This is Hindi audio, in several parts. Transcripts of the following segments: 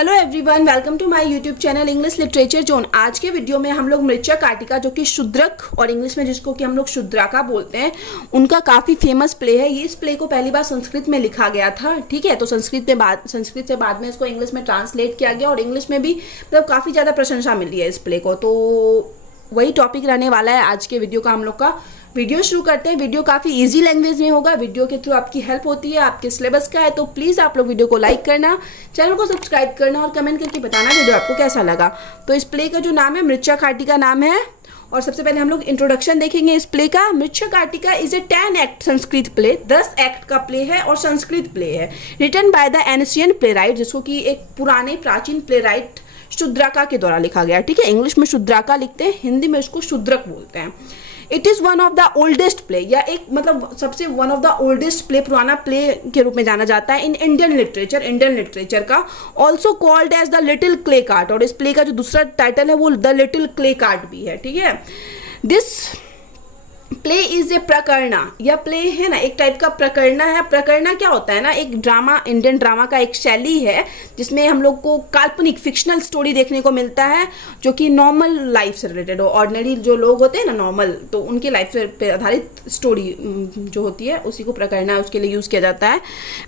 Hello everyone, welcome to my YouTube channel English literature zone. आज के वीडियो में हम लोग मृच्छा काटिका, जो कि शूद्रक और इंग्लिश में जिसको कि हम लोग शूद्राका बोलते हैं, उनका काफ़ी फेमस प्ले है। ये इस प्ले को पहली बार संस्कृत में लिखा गया था, ठीक है। तो संस्कृत से बाद में इसको इंग्लिश में ट्रांसलेट किया गया और इंग्लिश में भी मतलब काफ़ी ज़्यादा प्रशंसा मिल रही है इस प्ले को। तो वही टॉपिक रहने वाला है आज के वीडियो का। हम लोग का वीडियो शुरू करते हैं। वीडियो काफ़ी इजी लैंग्वेज में होगा। वीडियो के थ्रू आपकी हेल्प होती है, आपके सिलेबस का है। तो प्लीज़ आप लोग वीडियो को लाइक करना, चैनल को सब्सक्राइब करना और कमेंट करके बताना वीडियो आपको कैसा लगा। तो इस प्ले का जो नाम है मृच्छा काटिका नाम है। और सबसे पहले हम लोग इंट्रोडक्शन देखेंगे इस प्ले का। Mrichchhakatika is a 10 act Sanskrit play. 10 act का प्ले है और संस्कृत प्ले है। Written by the ancient playwright, जिसको कि एक पुराने प्राचीन प्ले राइट शूद्राका के द्वारा लिखा गया, ठीक है। इंग्लिश में शूद्राका लिखते हैं, हिंदी में इसको शूद्रक बोलते हैं। It is one of the oldest play, या एक मतलब सबसे one of the oldest play, पुराना प्ले के रूप में जाना जाता है इन इंडियन लिटरेचर का। Also called as the little clay cart, और इस प्ले का जो दूसरा टाइटल है वो द लिटिल क्ले कार्ट भी है, ठीक है। दिस प्ले इज ए प्रकरणा। यह प्ले है ना एक टाइप का प्रकरणा है। प्रकरणा क्या होता है ना, एक ड्रामा, इंडियन ड्रामा का एक शैली है जिसमें हम लोग को काल्पनिक फिक्शनल स्टोरी देखने को मिलता है, जो कि नॉर्मल लाइफ से रिलेटेड हो। ऑर्डिनरी जो लोग होते हैं ना नॉर्मल, तो उनकी लाइफ पे आधारित स्टोरी जो होती है उसी को प्रकरणा उसके लिए यूज़ किया जाता है।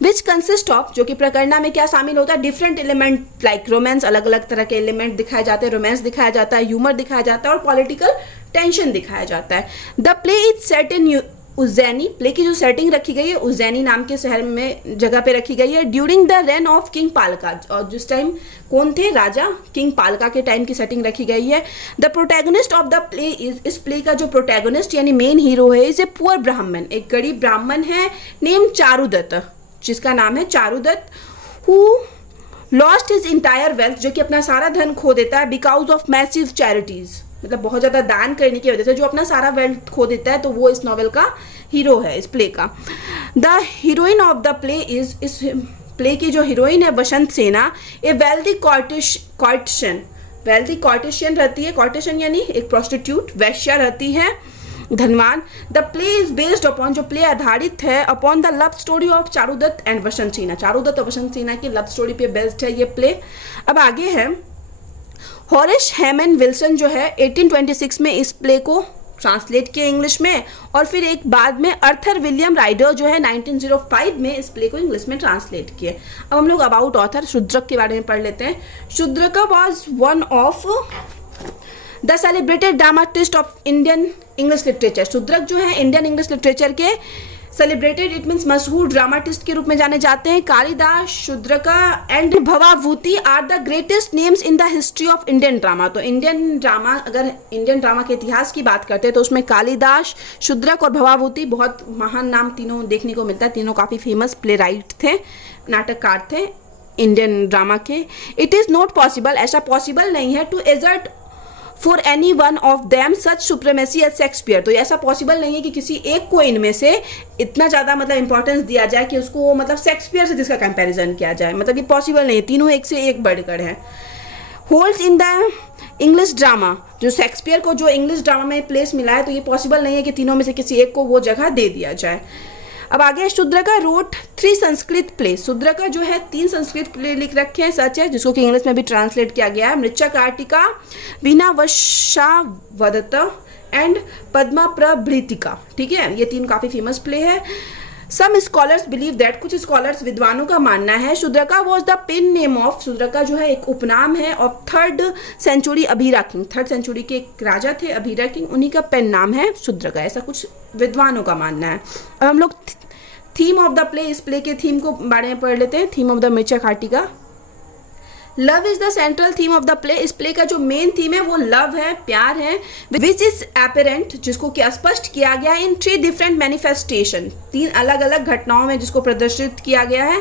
विच कंसिस्ट ऑफ, जो कि प्रकरणा में क्या शामिल होता है, डिफरेंट एलिमेंट लाइक रोमांस, अलग अलग तरह के एलिमेंट दिखाए जाते हैं। रोमांस दिखाया जाता है, ह्यूमर दिखाया जाता है और पॉलिटिकल टेंशन दिखाया जाता है। The play is set in Ujjaini. Play की जो सेटिंग रखी गई है उज्जैनी नाम के शहर में जगह पे रखी गई है। During the reign of king Palaka, और जिस टाइम कौन थे, राजा किंग पालका के टाइम की सेटिंग रखी गई है। The protagonist of the play is, इस प्ले का जो प्रोटैगनिस्ट यानी मेन हीरो है, इज ए पुअर ब्राह्मण, एक गरीब ब्राह्मण है, नेम चारुदत्त, जिसका नाम है Charudatta, who lost his entire wealth, जो कि अपना सारा धन खो देता है, बिकॉज ऑफ मैसिव चैरिटीज, मतलब बहुत ज़्यादा दान करने की वजह से जो अपना सारा वेल्थ खो देता है। तो वो इस नॉवेल का हीरो है, इस प्ले का। The heroine of the play is, इस प्ले की जो हीरोइन है बसंत सेना, ए वेल्दी कॉर्टिशियन रहती है। कॉर्टिशियन यानी एक प्रोस्टिट्यूट, वैश्या रहती है, धनवान। The play is based upon, जो प्ले आधारित है upon the love story of Charudatta and Vasantasena. Charudatta और बसंत सेना की लव स्टोरी पे बेस्ड है ये प्ले। अब आगे है हॉरेस हेमन विल्सन, जो है 1826 में इस प्ले को ट्रांसलेट किया इंग्लिश में, और फिर एक बाद में अर्थर विलियम राइडर जो है 1905 में इस प्ले को इंग्लिश में ट्रांसलेट किए। अब हम लोग अबाउट ऑथर शूद्रक के बारे में पढ़ लेते हैं। Shudraka was one of the celebrated dramatist of Indian English literature. Shudraka जो है इंडियन इंग्लिश लिटरेचर के सेलिब्रेटेड, इट मीन्स मशहूर ड्रामाटिस्ट के रूप में जाने जाते हैं। Kalidasa, Shudraka and Bhavabhuti are the greatest names in the history of Indian drama. तो इंडियन ड्रामा, अगर इंडियन ड्रामा के इतिहास की बात करते हैं तो उसमें कालिदास, शूद्रक और भवाभूति बहुत महान नाम तीनों देखने को मिलता है। तीनों काफ़ी फेमस प्ले राइट थे, नाटककार थे इंडियन ड्रामा के। इट इज़ नॉट पॉसिबल, ऐसा पॉसिबल नहीं है, to assert for any one of them such supremacy as Shakespeare. तो ऐसा पॉसिबल नहीं है कि किसी एक को इनमें से इतना ज़्यादा मतलब इंपॉर्टेंस दिया जाए कि उसको मतलब शेक्सपियर से जिसका कंपैरिजन किया जाए, मतलब ये पॉसिबल नहीं है। तीनों एक से एक बढ़कर हैं। Holds in the English drama, जो शेक्सपियर को जो इंग्लिश ड्रामा में प्लेस मिला है, तो ये पॉसिबल नहीं है कि तीनों में से किसी एक को वो जगह दे दिया जाए। अब आगे शूद्रका रोट 3 संस्कृत प्ले। शूद्रका जो है 3 संस्कृत प्ले लिख रखे हैं, सच है, जिसको कि इंग्लिश में भी ट्रांसलेट किया गया है। मृच्छा काटिका, वीणावशावदत्त एंड पद्मा प्रभृतिका, ठीक है। ये 3 काफ़ी फेमस प्ले है। सम स्कॉलर्स बिलीव दैट, कुछ स्कॉलर्स विद्वानों का मानना है, Shudraka was the pen name of, Shudraka जो है एक उपनाम है, ऑफ 3rd century Abhira king. 3rd century के एक राजा थे अभीरा किंग, उन्हीं का पेन नाम है शूद्रका, ऐसा कुछ विद्वानों का मानना है। अब हम लोग थीम ऑफ द प्ले, इस प्ले के थीम को बारे में पढ़ लेते हैं। Theme of the Mrichchhakatika, love is the central theme of the play. इस प्ले का जो मेन थीम है वो लव है, प्यार है। विच इज एपेरेंट, जिसको कि स्पष्ट किया गया इन 3 डिफरेंट मैनिफेस्टेशन, 3 अलग अलग घटनाओं में जिसको प्रदर्शित किया गया है।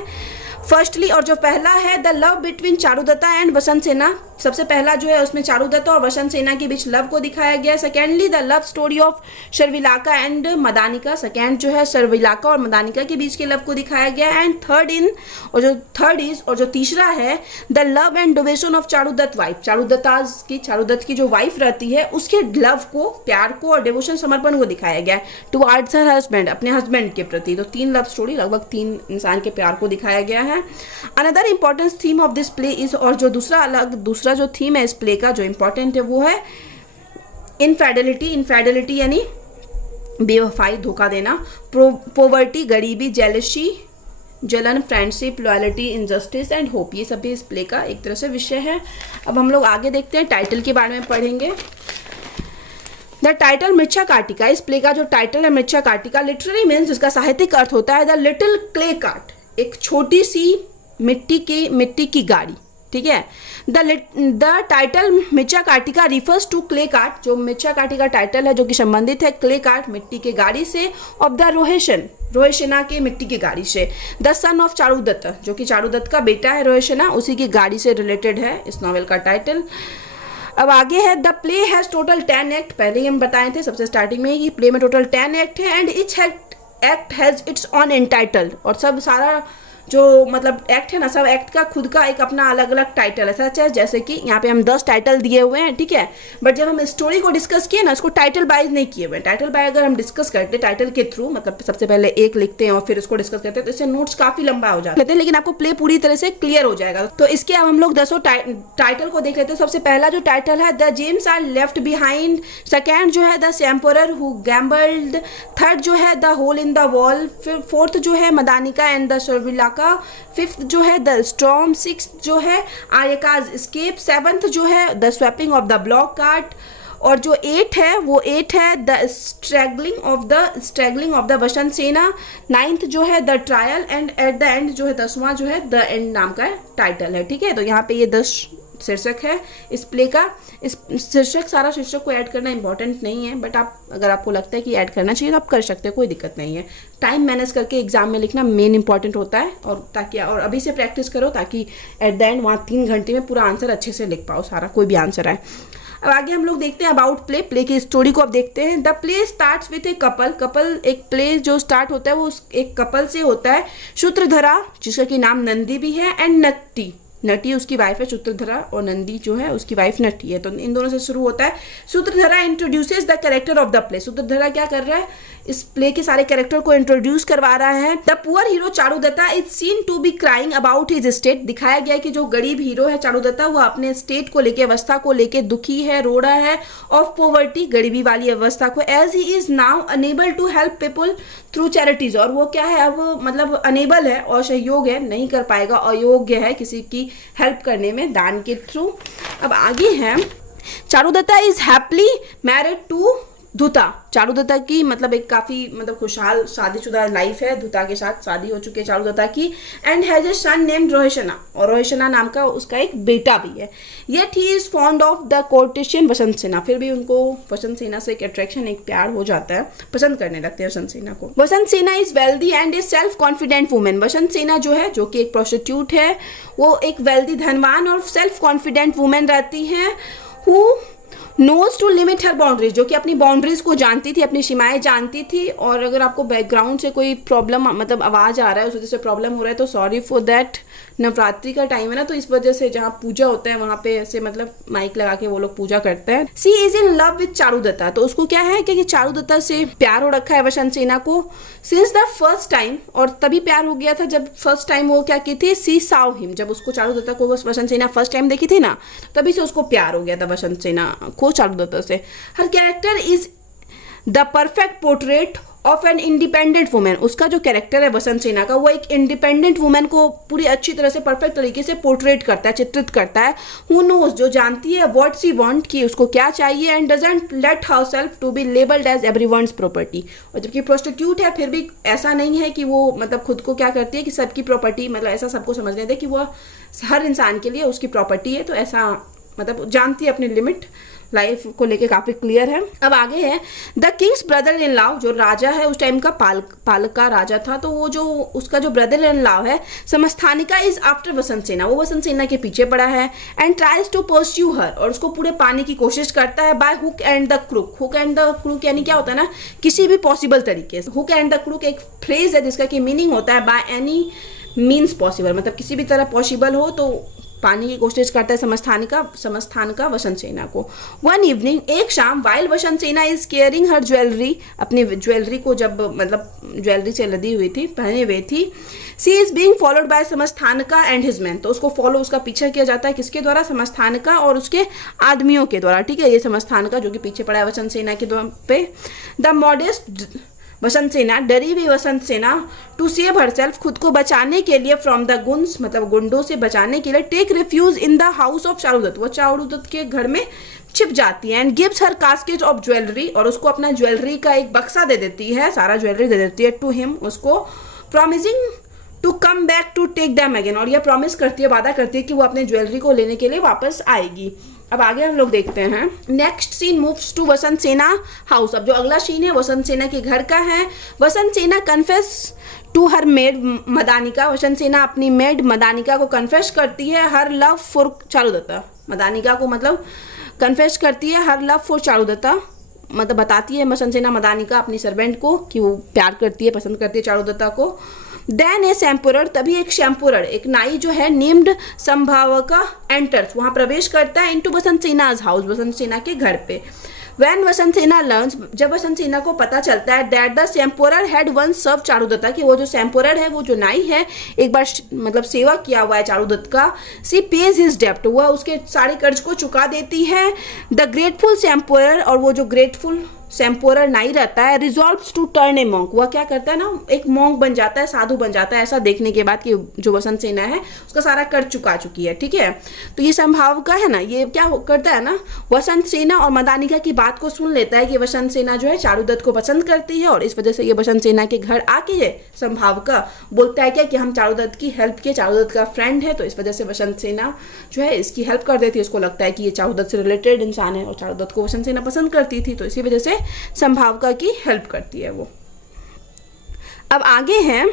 फर्स्टली, और जो पहला है the love between Charudatta and बसंत सेना, सबसे पहला जो है उसमें चारुदत्ता और वसंत सेना के बीच लव को दिखाया गया। Secondly the love story of Sharvilaka and Madanika, second जो है शर्विलाका और मदानिका के बीच के लव को दिखाया गया। एंड जो तीसरा है the love and devotion of Charudatta wife, Charudatta की जो वाइफ रहती है उसके लव को, प्यार को और डिवोशन समर्पण को दिखाया गया टुवर्ड्स हर हस्बैंड, अपने हस्बैंड के प्रति। तो 3 लव स्टोरी, लगभग 3 इंसान के प्यार को दिखाया गया है। Another important theme of this play is, और जो दूसरा जो थीम है इस प्ले का जो इंपॉर्टेंट है वो है इनफेडिलिटी यानी बेवफाई, धोखा देना, पोवर्टी गरीबी, जेलसी जलन, friendship, loyalty, injustice and hope, ये सभी इस प्ले का एक तरह से विषय है। अब हम लोग आगे देखते हैं, टाइटल के बारे में पढ़ेंगे। द टाइटल मृच्छा कार्टिका, इस प्ले का जो टाइटल है मृच्छा कार्टिका लिटरेरी मीन्स, जिसका साहित्यिक अर्थ होता है द लिटिल क्ले कार्ट, एक छोटी सी मिट्टी की गाड़ी, ठीक है। The title Mrichchhakatika refers to clay cart, जो मृच्छा कार्टिका टाइटल है जो कि संबंधित है क्ले कार्ट, मिट्टी के गाड़ी से, ऑफ द रोहिशना के मिट्टी की गाड़ी से। द सन ऑफ चारुदत्त, जो कि चारुदत्त का बेटा है रोहिशना, उसी की गाड़ी से रिलेटेड है इस नॉवेल का टाइटल। अब आगे है the play has total 10 act, पहले ही हम बताए थे सबसे स्टार्टिंग में कि प्ले में टोटल 10 एक्ट है। And each act has its own entitle, और सब सारा जो मतलब एक्ट है ना, सब एक्ट का खुद का एक अपना अलग अलग टाइटल है। सच है, जैसे कि यहाँ पे हम 10 टाइटल दिए हुए हैं, ठीक है, बट जब हम स्टोरी को डिस्कस किए ना, उसको टाइटल वाइज नहीं किए हुए। टाइटल वाइज अगर हम डिस्कस करते टाइटल के थ्रू, मतलब सबसे पहले एक लिखते हैं और फिर उसको डिस्कस करते हैं, तो इससे नोट्स काफी लंबा हो जाते हैं, लेकिन आपको प्ले पूरी तरह से क्लियर हो जाएगा। तो इसके अब हम लोग 10 टाइटल को देख लेते हैं। सबसे पहला जो टाइटल है the gems are left behind, second जो है the emperor who gambled, third जो है the hole in the wall, fourth जो है Madanika and the Sharvilaka, fifth जो है द स्टॉर्म, सिक्स जो है आर्यकाज स्केप, सेवंथ जो है the swapping of the block cart, और जो 8 है द स्ट्रैगलिंग ऑफ द वसंत सेना, 9th जो है the trial, and eight the and जो है 10वां जो है द एंड नाम का टाइटल है, ठीक है। तो यहाँ पे ये 10 शीर्षक है इस प्ले का। इस सारा शीर्षक को ऐड करना इंपॉर्टेंट नहीं है, बट आप अगर आपको लगता है कि ऐड करना चाहिए तो आप कर सकते हैं, कोई दिक्कत नहीं है। टाइम मैनेज करके एग्जाम में लिखना मेन इंपॉर्टेंट होता है, और अभी से प्रैक्टिस करो ताकि एट द एंड वहाँ 3 घंटे में पूरा आंसर अच्छे से लिख पाओ, सारा कोई भी आंसर आए। अब आगे हम लोग देखते हैं अबाउट प्ले की स्टोरी को अब देखते हैं। The play starts with a couple, एक प्ले जो स्टार्ट होता है वो एक कपल से होता है, सूत्रधरा जिसका कि नाम नंदी भी है, एंड नटी उसकी वाइफ है सूत्रधरा, और नंदी जो है उसकी वाइफ नटी है। तो इन दोनों से शुरू होता है। Sutradhara introduces the character of the play, Sutradhara क्या कर रहा है, इस प्ले के सारे कैरेक्टर को इंट्रोड्यूस करवा रहा है। The poor hero Charudatta is seen to be crying about his state, दिखाया गया है कि जो गरीब हीरो है चारुदत्ता, वो अपने स्टेट को लेके, अवस्था को लेके दुखी है, रो रहा है, ऑफ पॉवर्टी, गरीबी वाली अवस्था को, as he is now unable to help people through charities, और वो क्या है अब मतलब अनेबल है और सहयोग है, नहीं कर पाएगा, अयोग्य है किसी की हेल्प करने में दान के थ्रू। अब आगे है Charudatta is happily married to धुता, चारुदत्ता की मतलब एक काफ़ी मतलब खुशहाल शादीशुदा लाइफ है, धुता के साथ शादी हो चुकी है चारुदत्ता की। And has a son named Rohasena, और रोहिशना नाम का उसका एक बेटा भी है। Yet he is fond of the courtesan Vasantasena, फिर भी उनको वसंत सेना से एक अट्रैक्शन, एक प्यार हो जाता है, पसंद करने लगते हैं वसंत सेना को। Vasantasena is wealthy and a self confident women, Vasantasena जो है, जो कि एक प्रोस्टिट्यूट है, वो एक वेल्दी, धनवान और सेल्फ कॉन्फिडेंट वुमेन रहती है, who knows to limit her boundaries, जो कि अपनी बाउंड्रीज को जानती थी, अपनी सीमाएं जानती थी। और अगर आपको बैकग्राउंड से कोई प्रॉब्लम मतलब आवाज आ रहा है, उस वजह से प्रॉब्लम हो रहा है, तो सॉरी फॉर दैट। नवरात्रि का टाइम है ना, तो इस वजह से जहाँ पूजा होता है वहाँ पे ऐसे मतलब माइक लगा के वो लोग पूजा करते हैं। सी is in love with Charudatta, तो उसको क्या है कि चारुदत्ता से प्यार हो रखा है वसंत सेना को सिंस द फर्स्ट टाइम, और तभी प्यार हो गया था जब फर्स्ट टाइम वो क्या की थी, सी साव हिम, जब उसको चारुदत्ता को वसंत सेना फर्स्ट टाइम देखी थी ना, तभी से उसको प्यार हो गया था वसंत सेना को चारुदत्ता से। Her character is the perfect portrait of an independent women, उसका जो कैरेक्टर है वसंत सेना का, वो एक इंडिपेंडेंट वुमेन को पूरी अच्छी तरह से परफेक्ट तरीके से पोर्ट्रेट करता है, चित्रित करता है। हु नोज, जो जानती है व्हाट शी वांट, की उसको क्या चाहिए, and doesn't let herself to be labelled as everyone's property, और जबकि प्रोस्टिट्यूट है फिर भी ऐसा नहीं है कि वो मतलब खुद को क्या करती है कि सबकी प्रॉपर्टी, मतलब ऐसा सबको समझने दे कि वो हर इंसान के लिए उसकी प्रॉपर्टी है, तो ऐसा मतलब जानती है अपनी लिमिट, लाइफ को लेके काफी क्लियर है। अब आगे है the Kings brother in law, जो राजा है उस टाइम का पालक का राजा था, तो वो जो उसका जो ब्रदर इन लॉ है समस्थानिका इज आफ्टर वसंत सेना, वो वसंत सेना के पीछे पड़ा है and tries to pursue her, और उसको पूरे पाने की कोशिश करता है by hook and the crook. Hook and the crook यानी क्या होता है ना, किसी भी पॉसिबल तरीके से। हुक एंड द क्रूक एक फ्रेज है जिसका कि मीनिंग होता है बाय एनी मीन्स पॉसिबल, मतलब किसी भी तरह पॉसिबल हो तो पाने की कोशिश करता है समस्थान का वसंत सेना को। वन इवनिंग, एक शाम, वाइल वसंत सेना इज केयरिंग हर ज्वेलरी, अपनी ज्वेलरी को जब मतलब ज्वेलरी से लदी हुई थी, पहने हुए थी, she is being followed by Samsthanaka and his man, तो उसको फॉलो, उसका पीछा किया जाता है किसके द्वारा, समस्थानिका और उसके आदमियों के द्वारा। ठीक है, ये समस्थानिका जो कि पीछे पड़ा है वसंत सेना के द्वारा पे। द मॉडेस्ट वसंत सेना, डरी हुई वसंत सेना, टू सेव हरसेल्फ, खुद को बचाने के लिए, फ्रॉम द गुंस मतलब गुंडों से बचाने के लिए, take refuge in the house of Charudatta, वो चारुदत्त के घर में छिप जाती है and gives her casket of jewellery, और उसको अपना ज्वेलरी का एक बक्सा दे देती है, सारा ज्वेलरी दे देती है टू हिम, उसको, promising to come back to take them again, और यह प्रॉमिस करती है, वादा करती है कि वो अपने ज्वेलरी को लेने के लिए वापस आएगी। अब आगे हम लोग देखते हैं। नेक्स्ट सीन मूव्स टू वसंत सेना हाउस, अब जो अगला सीन है वसंत सेना के घर का है। वसंत सेना कन्फेस टू हर मेड मदानिका, वसंत सेना अपनी मेड मदानिका को कन्फेस करती है हर लव फॉर चारुदत्ता, मदानिका को मतलब कन्फेस करती है हर लव फॉर चारुदत्ता, मतलब बताती है वसंत सेना मदानिका अपनी सर्वेंट को कि वो प्यार करती है, पसंद करती है चारुदत्ता को। देन ए शैम्पुरर, तभी एक शैम्पुरर, एक नाई जो है नेम्ड संभावका एंटर्स, वहां प्रवेश करता है इनटू वसंत सेनाज हाउस, वसंत सेना के घर पे। When वसंत सेना लर्न्स, जब वसंत सेना को पता चलता है दैट द शैम्पुरर हैड वंस सर्व चारुदत्ता, कि वो जो शैम्पुरर है, वो जो नाई है, एक बार मतलब सेवा किया हुआ है चारुदत्त का। सी पेज हिज डेप्ट, वह उसके सारे कर्ज को चुका देती है। द ग्रेटफुल शैम्पुरर, और वो जो ग्रेटफुल शैम्पुरर नाई रहता है, resolves to turn a monk, वह क्या करता है ना, एक मॉन्क बन जाता है, साधु बन जाता है, ऐसा देखने के बाद कि जो वसंत सेना है उसका सारा कर्ज चुका चुकी है। ठीक है, तो ये संभावका है ना, ये क्या करता है ना, वसंत सेना और मदानिका की बात को सुन लेता है कि वसंत सेना जो है चारुदत्त को पसंद करती है, और इस वजह से ये वसंत सेना के घर आके है संभावका बोलता है क्या कि हम चारुदत्त की हेल्प किए, चारुदत्त का फ्रेंड है, तो इस वजह से वसंत सेना जो है इसकी हेल्प कर देती है। उसको लगता है कि ये चारुदत्त से रिलेटेड इंसान है और चारुदत्त को वसंत सेना पसंद करती थी, तो इसी वजह से संभावका की हेल्प करती है वो। अब आगे हैं,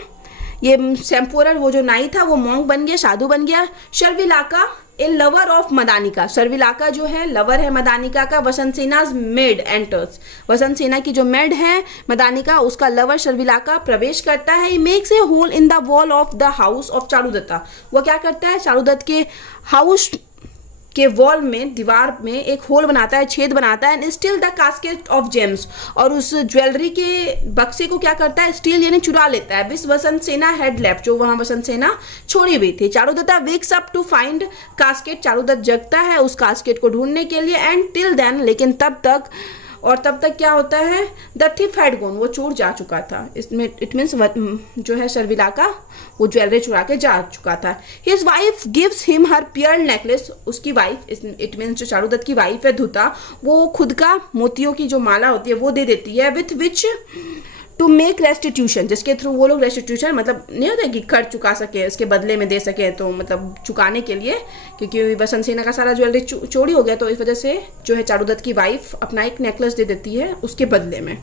ये शैम्पुरर वो जो नाई था वो मॉन्क बन गया, साधु बन गया। शर्विलाका ए लवर ऑफ मदानिका, शर्विलाका जो है लवर है मदानिका का। वसंत सेनाज मेड एंटर्स, वसंत सेना की जो मेड है मदानिका, उसका लवर शर्विलाका प्रवेश करता है। He makes a hole in the wall of the house of Charudatta, वो क्या करता है, चारुदत्त के हाउस के वॉल में, दीवार में एक होल बनाता है, छेद बनाता है। And steel the casket of James, और उस ज्वेलरी के बक्से को क्या करता है, स्टील यानी चुरा लेता है। विस वसंत सेना हैड लेफ्ट, जो वहां वसंत सेना छोड़ी हुई थी। Charudatta wakes up to find casket, Charudatta जगता है उस कास्केट को ढूंढने के लिए। एंड टिल देन, लेकिन तब तक क्या होता है, द थिफ हैड गॉन, वो चोर जा चुका था। इसमें इट मीन्स जो है शर्विलाका वो ज्वेलरी चुरा के जा चुका था। His wife gives him her pearl necklace, उसकी वाइफ, इट मीन्स जो चारुदत्त की वाइफ है धुता, वो खुद का मोतियों की जो माला होती है वो दे देती है। With which to make restitution, जिसके थ्रू वो लोग रेस्टिट्यूशन मतलब नहीं होता कि कर्ज चुका सके, उसके बदले में दे सके, तो मतलब चुकाने के लिए, क्योंकि वसंत सेना का सारा ज्वेलरी चोरी हो गया, तो इस वजह से जो है चारुदत्त की वाइफ अपना एक नेकलेस दे देती है उसके बदले में।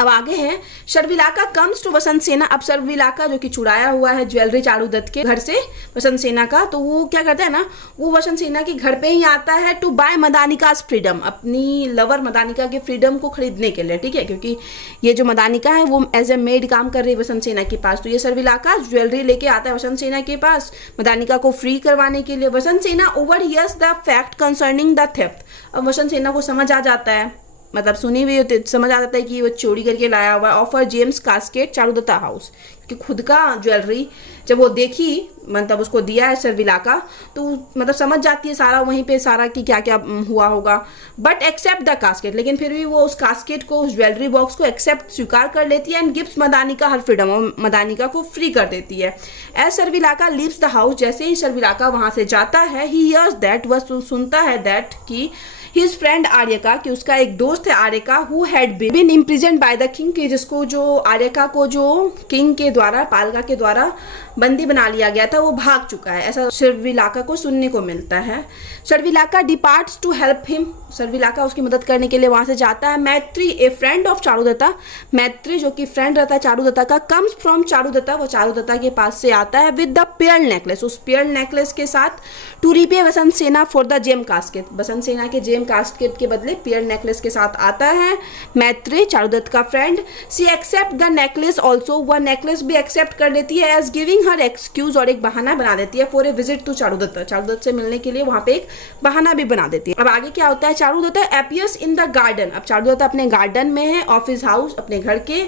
अब आगे है, शर्विलाका कम्स टू वसंत सेना, अब शर्विलाका जो कि चुराया हुआ है ज्वेलरी चारुदत्त के घर से वसंत सेना का, तो वो क्या करता है ना, वो वसंत सेना के घर पे ही आता है टू बाय मदानिका's फ्रीडम, अपनी लवर मदानिका के फ्रीडम को खरीदने के लिए। ठीक है, क्योंकि ये जो मदानिका है वो एज ए मेड काम कर रही है वसंत सेना के पास, तो ये शर्विलाका ज्वेलरी लेके आता है वसंत सेना के पास मदानिका को फ्री करवाने के लिए। Vasantasena overhears the fact concerning the theft, अब वसंत सेना को समझ आ जाता है, मतलब सुनी हुई होती, समझ आ जाता है कि वो चोरी करके लाया हुआ है। Offer James casket Charudatta house, कि खुद का ज्वेलरी जब वो देखी, मतलब उसको दिया है शर्विलाका, तो मतलब समझ जाती है सारा वहीं पे सारा कि क्या क्या हुआ होगा। बट एक्सेप्ट द कास्केट, लेकिन फिर भी वो उस कास्केट को, उस ज्वेलरी बॉक्स को एक्सेप्ट स्वीकार कर लेती है। एंड गिव्स मदानिका हर फ्रीडम, और मदानिका को फ्री कर देती है। एज शर्विलाका लीव्स द हाउस, जैसे ही शर्विलाका वहां से जाता है, ही हियर्स दैट, वह सुनता है दैट कि हिज फ्रेंड आर्यका, कि उसका एक दोस्त है Aryaka, who had been imprisoned by the king, कि जिसको जो आर्यका को जो किंग के द्वारा, पालका के द्वारा बंदी बना लिया गया था, वो भाग चुका है, ऐसा सर्विलाका को सुनने को मिलता है। सर्विलाका डिपार्ट्स टू हेल्प हिम, सर्विलाका उसकी मदद करने के लिए वहां से जाता है। मैत्री ए फ्रेंड ऑफ चारुदत्ता, मैत्री जो कि फ्रेंड रहता है चारुदत्ता का, कम्स फ्रॉम चारुदत्ता, वो चारुदत्ता के पास से आता है विद द पेर्ल नेकलेस, उस पेर्ल नेकलेस के साथ, टू रिपे वसंत सेना फॉर द जेम कास्केट, वसंत सेना के जेम कास्केट के बदले पेर्ल नेकलेस के साथ आता है मैत्री, चारुदत्त का friend. She accept the necklace also, वह नेकलेस भी एक्सेप्ट कर लेती है एज गिविंग हर एक्सक्यूज, और एक बहाना बना देती है for a visit to Charudatta, Charudatta से मिलने के लिए वहां पे एक बहाना भी बना देती है। अब आगे क्या होता है, Charudatta appears in the garden, अब चारुदत्ता अपने गार्डन में है, ऑफिस हाउस अपने घर के,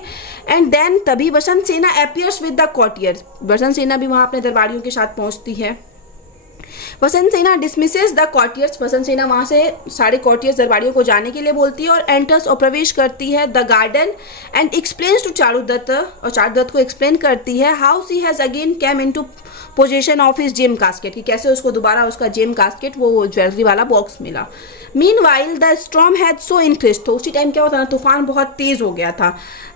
एंड देन तभी वसंत सेना अपीयर्स विद द कॉर्टियर्स, वसंत सेना भी वहां अपने दरबारियों के साथ पहुंचती है। वसंत सेना डिसमिसेस द कॉर्टियर्स, वसंत सेना वहां से सारे कॉर्टियर्स दरबारियों को जाने के लिए बोलती है, और एंटर्स और प्रवेश करती है the garden and explains to Charudatta, और चारुदत्त को एक्सप्लेन करती है how she has again came into possession of his gem casket, कि कैसे उसको दोबारा उसका जेम कास्केट, वो ज्वेलरी वाला बॉक्स मिला। Meanwhile the storm had so increase, तो उसी टाइम क्या होता ना, तूफान बहुत तेज हो गया था।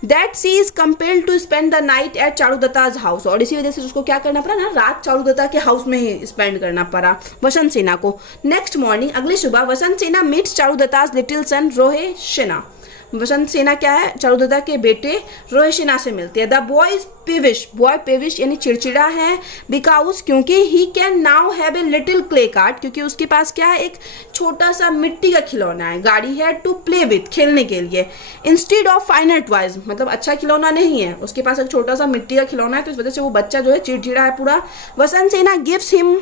That she is compelled to spend the night at Charudatta's house, और इसी वजह से उसको क्या करना पड़ा ना, रात चारुदत्ता के हाउस में ही स्पेंड करना पड़ा वसंत सेना को। नेक्स्ट मॉर्निंग, अगली सुबह, वसंत सेना मीट्स चारुदत्ताज लिटिल सन रोहिशना, वसंत सेना क्या है, चारुदत्ता के बेटे रोहिशना से मिलती है। द बॉय इज पेविश, बॉय पेविश यानी चिड़चिड़ा है, बिकॉज क्योंकि he can now have a little clay cart, क्योंकि उसके पास क्या है, एक छोटा सा मिट्टी का खिलौना है, गाड़ी है, टू प्ले विथ, खेलने के लिए, इंस्टेड ऑफ फाइनल टॉयज, मतलब अच्छा खिलौना नहीं है, उसके पास एक छोटा सा मिट्टी का खिलौना है, तो इस वजह से वो बच्चा जो है चिड़चिड़ा है पूरा। वसंत सेना गिव्स हिम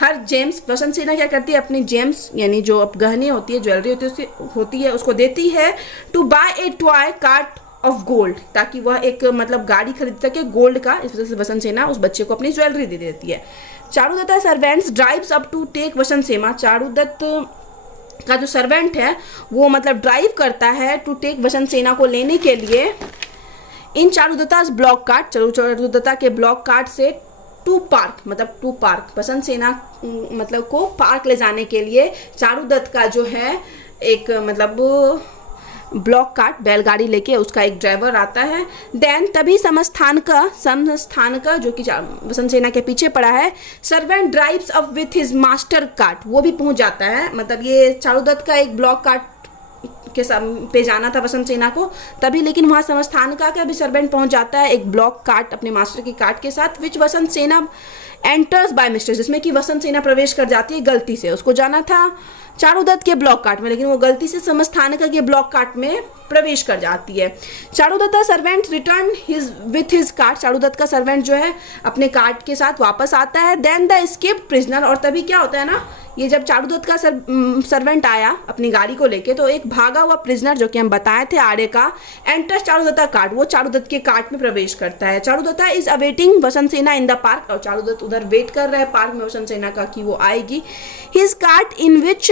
हर जेम्स, वसंत सेना क्या करती है, अपनी जेम्स यानी जो अब गहने होती है, ज्वेलरी होती है उसको देती है, to buy a toy cart of gold, ताकि वह एक मतलब गाड़ी खरीद सके गोल्ड का, इस वजह से वसंत सेना उस बच्चे को अपनी ज्वेलरी दे देती है। Charudatta servants drives up to take Vasantasena, Charudatta का जो सर्वेंट है वो मतलब ड्राइव करता है टू टेक वसंत सेना को लेने के लिए इन चारुदत्ताज ब्लॉक कार्ट, चारुदत्ता के ब्लॉक कार्ट से टू पार्क, मतलब टू पार्क, वसंत सेना मतलब को पार्क ले जाने के लिए चारुदत्त का जो है एक मतलब ब्लॉक कार्ट, बैलगाड़ी लेके उसका एक ड्राइवर आता है। देन तभी समस्थान का जो कि वसंत सेना के पीछे पड़ा है, servant drives up with his master cart, वो भी पहुंच जाता है, मतलब ये चारुदत्त का एक ब्लॉक कार्ट के पे जाना था वसंत सेना को तभी, लेकिन वहाँ समस्थान का भी सर्वेंट पहुंच जाता है एक ब्लॉक कार्ट अपने मास्टर की कार्ट के साथ, विच वसंत सेना एंटर्स बाय मिस्टेक, जिसमें कि वसंत सेना प्रवेश कर जाती है गलती से, उसको जाना था चारुदत्त के ब्लॉक कार्ट में, लेकिन वो गलती से समस्थानिका के ब्लॉक कार्ट में प्रवेश कर जाती है। Charudatta servant return with his cart, Charudatta का सर्वेंट जो है अपने कार्ट के साथ वापस आता है। देन द एस्केप्ड प्रिजनर, और तभी क्या होता है ना, ये जब चारुदत्त का सर्वेंट आया अपनी गाड़ी को लेके, तो एक भागा हुआ प्रिजनर जो कि हम बताए थे आर्य का, एंटर चारुदत्ता कार्ट, वो चारुदत्त के कार्ट में प्रवेश करता है। चारुदत्ता इज अवेटिंग वसंत सेना इन द पार्क, और चारुदत्त उधर वेट कर रहा है पार्क में वसंत सेना का कि वो आएगी। हिज कार्ट इन विच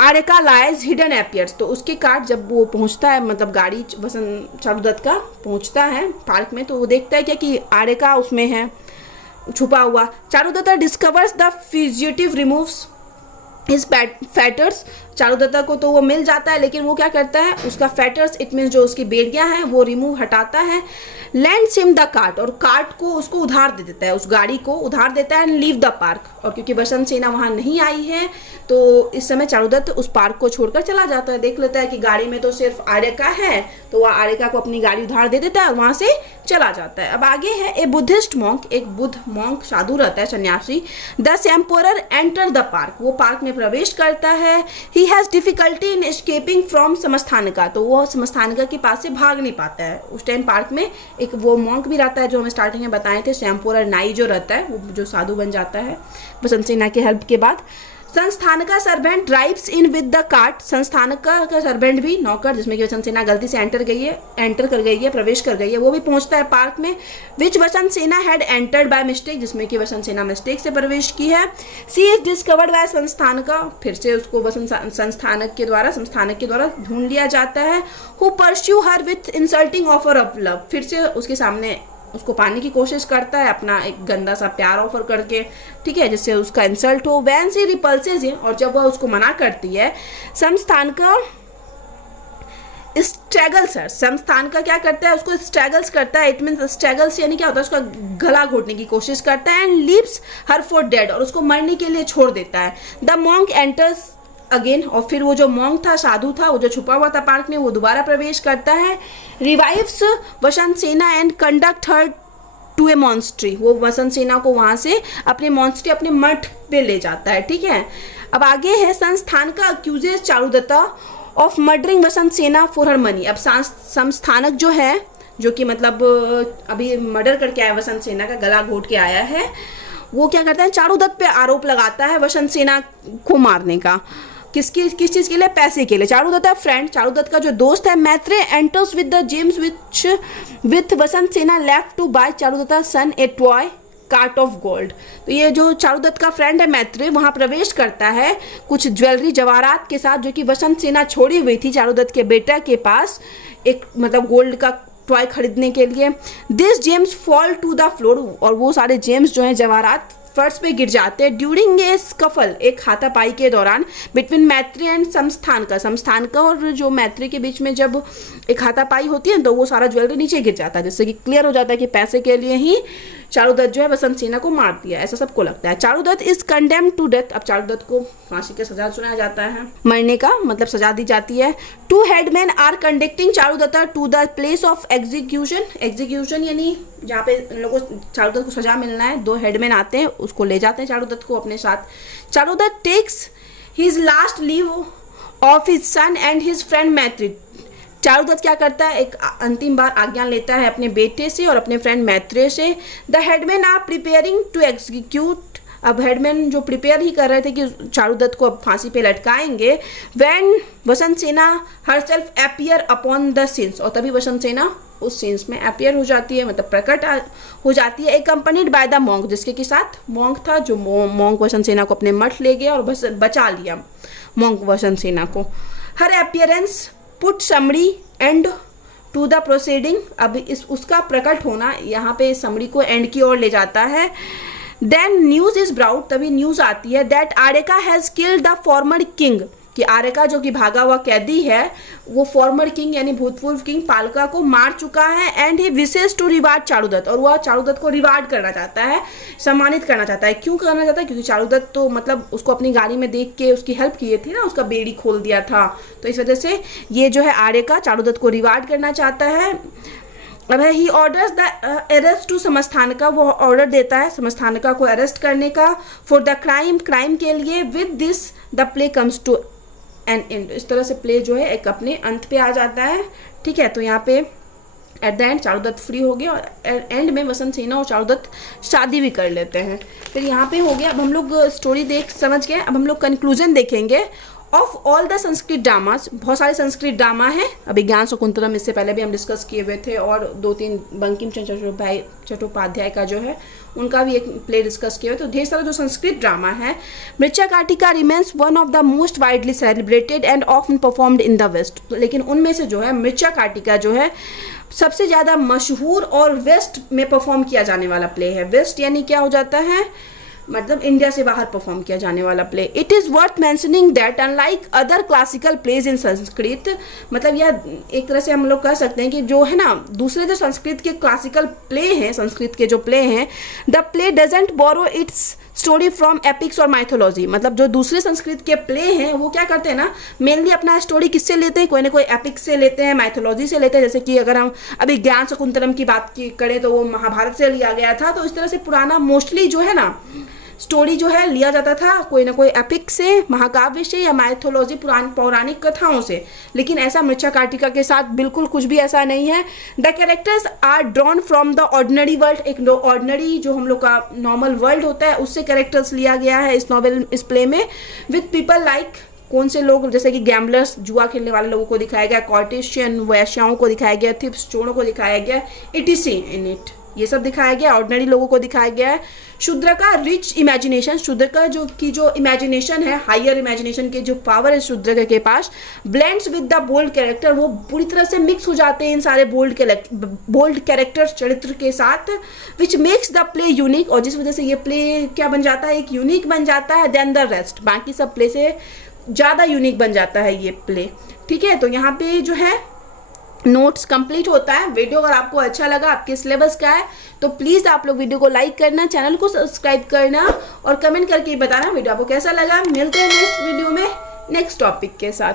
आर्यका लाइज हिडन अपीयर्स, तो उसके कार्ट जब वो पहुंचता है, मतलब गाड़ी वसंत चारुदत्त का पहुंचता है पार्क में, तो वो देखता है क्या कि आर्यका उसमें है छुपा हुआ। Charudatta discovers the fugitive removes his fetters, Charudatta को तो वो मिल जाता है, लेकिन वो क्या करता है उसका फैटर्स, इट मीन्स जो उसकी बेड़ियां हैं वो रिमूव हटाता है। लैंड्स हिम द कार्ट, और कार्ट को उसको उधार दे देता है, उस गाड़ी को उधार देता है। एंड लीव द पार्क, और क्योंकि वसंत सेना वहाँ नहीं आई है तो इस समय चारुदत्त उस पार्क को छोड़कर चला जाता है, देख लेता है कि गाड़ी में तो सिर्फ आर्यका है, तो वह आर्यका को अपनी गाड़ी उधार दे देता है और वहाँ से चला जाता है। अब आगे है ए बुद्धिस्ट मॉन्क, एक बुद्ध मॉन्क साधु रहता है सन्यासी। The emperor enter the park, वो पार्क में प्रवेश करता है। He has difficulty in escaping from Samsthanaka, तो वो समस्थानिका के पास से भाग नहीं पाता है। उस टाइम पार्क में एक वो मॉन्क भी रहता है जो हमें स्टार्टिंग में बताए थे, एम्पोरर नाई जो रहता है, वो जो साधु बन जाता है वसंत सेना के हेल्प के बाद। Samsthanaka servant drives in with the cart, Samsthanaka का सर्वेंट भी नौकर, जिसमें कि वसंत सेना गलती से एंटर कर गई है, प्रवेश कर गई है, वो भी पहुंचता है पार्क में। विच वसंत सेना हैड एंटर्ड बाय मिस्टेक, जिसमें कि वसंत सेना मिस्टेक से प्रवेश की है। सी इज डिस्कवर्ड बाय संस्थानिका, फिर से उसको वसंत संस्थानक के द्वारा ढूंढ लिया जाता है। Who pursue her with insulting offer of love, फिर से उसके सामने उसको पाने की कोशिश करता है अपना एक गंदा सा प्यार ऑफर करके, ठीक है, जिससे उसका इंसल्ट हो। वैन सी रिपल्सेस हिम, और जब वह उसको मना करती है, संस्थान का स्ट्रगल्स है, संस्थान का क्या करता है, उसको स्ट्रगल्स करता है। इट मीन स्ट्रगल्स यानी क्या होता है, उसका गला घोटने की कोशिश करता है। And leaves her for dead, और उसको मरने के लिए छोड़ देता है। द मॉन्क एंटर्स अगेन, और फिर वो जो मॉन्क था, साधु था, वो जो छुपा हुआ था पार्क में, वो दोबारा प्रवेश करता है। Revives Vasantasena and conduct her to a monastery, वो वसंत सेना को वहां से अपने मॉन्स्ट्री, अपने मठ पे ले जाता है, ठीक है। अब आगे है, संस्थान का अक्यूजेस चारुदत्ता ऑफ मर्डरिंग वसंत सेना फॉर हर मनी। अब संस्थानक जो है, जो कि मतलब अभी मर्डर करके आया, वसंत सेना का गला घोट के आया है, वो क्या करता है, चारुदत्त पे आरोप लगाता है वसंत सेना को मारने का। किस चीज के लिए, पैसे के लिए। चारुदत्त फ्रेंड, चारुदत्त का जो दोस्त है Maitreya, enters with the gems which with Vasantasena left to by Charudatta son a toy cart of gold. तो ये जो चारुदत्त का फ्रेंड है मैत्रेय, वहाँ प्रवेश करता है कुछ ज्वेलरी जवाहरात के साथ, जो कि वसंत सेना छोड़ी हुई थी चारुदत्त के बेटा के पास, एक मतलब गोल्ड का टॉय खरीदने के लिए। This gems fall to the floor, और वो सारे जेम्स जो हैं जवाहरात फर्श पे गिर जाते हैं। ड्यूरिंग ए स्कफल, एक हाथापाई के दौरान, बिटवीन मैत्री एंड संस्थान का और जो मैत्री के बीच में जब एक हाथापाई होती है तो वो सारा ज्वेलरी नीचे गिर जाता है, जिससे कि क्लियर हो जाता है कि पैसे के लिए ही चारुदत्त जो है वसंत सेना को मार दिया, ऐसा सबको लगता है। Charudatta is condemned to death, अब चारुदत्त को फांसी की सजा सुनाया जाता है, मरने का मतलब सजा दी जाती है। Two headman are conducting Charudatta to the place of execution, execution यानी जहाँ पे इन लोगों को चारुदत्त को सजा मिलना है, दो हेडमैन आते हैं, उसको ले जाते हैं चारुदत्त को अपने साथ। Charudatta takes his last leave of his son and his friend Maitri. Charudatta क्या करता है, एक अंतिम बार आज्ञा लेता है अपने बेटे से और अपने फ्रेंड मैत्रेय से। The headman are preparing to execute, अब हेडमैन जो प्रिपेयर ही कर रहे थे कि चारुदत्त को अब फांसी पे लटकाएंगे। व्हेन वसंत सेना herself appear upon the scenes, और तभी वसंत सेना उस सीन्स में अपीयर हो जाती है, मतलब प्रकट हो जाती है। एकम्पनीड बाय द मॉन्क, जिसके के साथ मॉन्क था, जो मॉन्क वसंत सेना को अपने मठ ले गया और बस बचा लिया मॉन्क वसंत सेना को। Her appearance put summary end to the proceeding, अब इस उसका प्रकट होना यहाँ पे समरी को एंड की ओर ले जाता है। देन न्यूज इज ब्राउट, तभी न्यूज आती है that Aryaka has killed the former king, कि आरेका जो कि भागा हुआ कैदी है, वो फॉर्मर किंग यानी भूतपूर्व किंग पालका को मार चुका है। And he wishes to reward Charudatta, और वह चारुदत्त को रिवार्ड करना चाहता है, सम्मानित करना चाहता है। क्यों करना चाहता है, क्योंकि चारुदत्त तो मतलब उसको अपनी गाड़ी में देख के उसकी हेल्प की थी ना, उसका बेड़ी खोल दिया था, तो इस वजह से ये जो है आरेका चारुदत्त को रिवार्ड करना चाहता है। अब है ही ऑर्डर्स द अरेस्ट टू समस्थानका, वो ऑर्डर देता है समस्थानका को अरेस्ट करने का, फॉर द क्राइम के लिए। With this the play comes to an end, इस तरह से प्ले जो है एक अपने अंत पे आ जाता है, ठीक है। तो यहाँ पे at the end Charudatta free हो गया, और एंड में वसंत सेना और चारुदत्त शादी भी कर लेते हैं। फिर यहाँ पे हो गया, अब हम लोग स्टोरी देख समझ गए, अब हम लोग कंक्लूजन देखेंगे। Of all the Sanskrit dramas, बहुत सारे संस्कृत ड्रामा हैं, अभी ज्ञान शकुंतलम इससे पहले भी हम डिस्कस किए हुए थे, और 2-3 बंकिम चंद्र चट्टोपाध्याय का जो है उनका भी एक प्ले डिस्कस किया हुआ, तो ढेर सारा जो संस्कृत ड्रामा है। Mrichchhakatika remains one of the most widely celebrated and often performed in the west, लेकिन उनमें से जो है मृच्छकाटिका जो है सबसे ज़्यादा मशहूर और वेस्ट में परफॉर्म किया जाने वाला प्ले है। वेस्ट यानी क्या हो जाता है, मतलब इंडिया से बाहर परफॉर्म किया जाने वाला play. It is worth mentioning that unlike other classical plays in Sanskrit, मतलब यह एक तरह से हम लोग कह सकते हैं कि जो है ना दूसरे जो संस्कृत के क्लासिकल प्ले हैं, संस्कृत के जो प्ले हैं, the play doesn't borrow its story from epics और माइथोलॉजी, मतलब जो दूसरे संस्कृत के प्ले हैं वो क्या करते हैं ना, मेनली अपना स्टोरी किससे लेते हैं, कोई ना कोई एपिक्स से लेते हैं, माइथोलॉजी से लेते हैं। जैसे कि अगर हम अभी ज्ञान शकुंतलम की बात करें तो वो महाभारत से लिया गया था, तो इस तरह से पुराना मोस्टली जो है ना स्टोरी जो है लिया जाता था कोई ना कोई एपिक से, महाकाव्य से, या माइथोलॉजी पौराणिक कथाओं से। लेकिन ऐसा मृच्छकाटिका के साथ बिल्कुल कुछ भी ऐसा नहीं है। The characters are drawn from the ordinary world, एक ऑर्डिनरी जो हम लोग का नॉर्मल वर्ल्ड होता है उससे कैरेक्टर्स लिया गया है इस नॉवेल, इस प्ले में। विद पीपल लाइक, कौन से लोग, जैसे कि गैम्बलर्स, जुआ खेलने वाले लोगों को दिखाया गया, कॉर्टेशियन, वैश्याओं को दिखाया गया, थिप्स, चोरों को दिखाया गया, etc इन इट, ये सब दिखाया गया, ऑर्डिनरी लोगों को दिखाया गया है। शूद्र का रिच इमेजिनेशन, शूद्र का जो इमेजिनेशन है, हायर इमेजिनेशन के जो पावर है शूद्र के पास, blends with the bold character, वो पूरी तरह से मिक्स हो जाते हैं इन सारे बोल्ड कैरेक्टर चरित्र के साथ, which makes the play unique, और जिस वजह से ये प्ले क्या बन जाता है, एक यूनिक बन जाता है देन द रेस्ट, बाकी सब प्ले से ज़्यादा यूनिक बन जाता है ये प्ले। ठीक है, तो यहाँ पे जो है नोट्स कंप्लीट होता है। वीडियो अगर आपको अच्छा लगा, आपके सिलेबस का है, तो प्लीज़ आप लोग वीडियो को लाइक करना, चैनल को सब्सक्राइब करना और कमेंट करके बताना वीडियो आपको कैसा लगा। मिलते हैं नेक्स्ट वीडियो में नेक्स्ट टॉपिक के साथ।